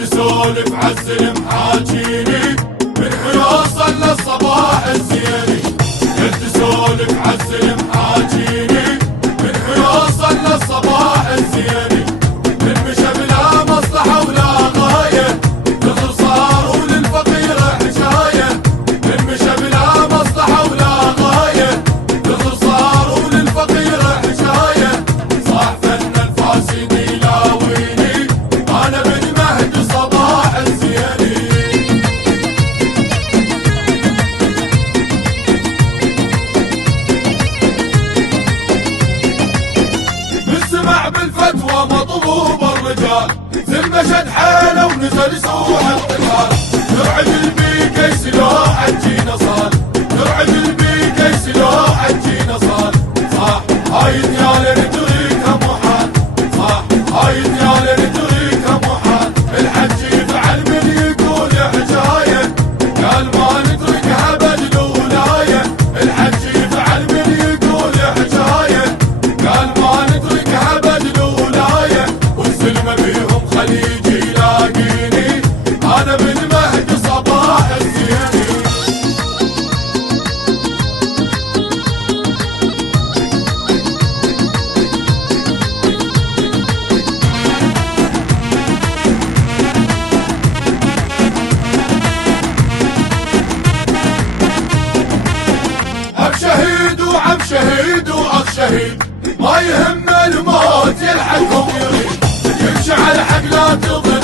تسولف عالزلم حاجيني من حيوصل للصباح الزيني. تسولف عالزلم حاجيني من حيوصل للصباح الزيني. من مشى بلا مصلحة ولا غاية دخل صار وللفقير حجاية. من مشى بلا مصلحة ولا غاية دخل صار وللفقير حجاية. صاح فن الفاسد يلاويني أنا بن مهدي صباح الزيني. من سمع بالفتوى مطلوب الرجال زل مشد حاله ونزل يسوح القتال. ترعد البيك يسلوح الجينا صال. ترعد البيك يسلوح الجينا صال. صاح هاي ديالة نتريكها محال. صاح هاي ديالة نتريكها محال. الحج يفعل من يقول حجاية قال ما نتركها بدل ولاية. الحج يفعل من يقول حجاية قال ما نتركها بدل ولاية. والسلمة بيهم خليجي يلاقيني أنا بن مهدي صباح الزيني. أب شهيد وعم شهيد وأخ شهيد ما يهم الموت يلحقهم يريد. يمشي على حق لا تضل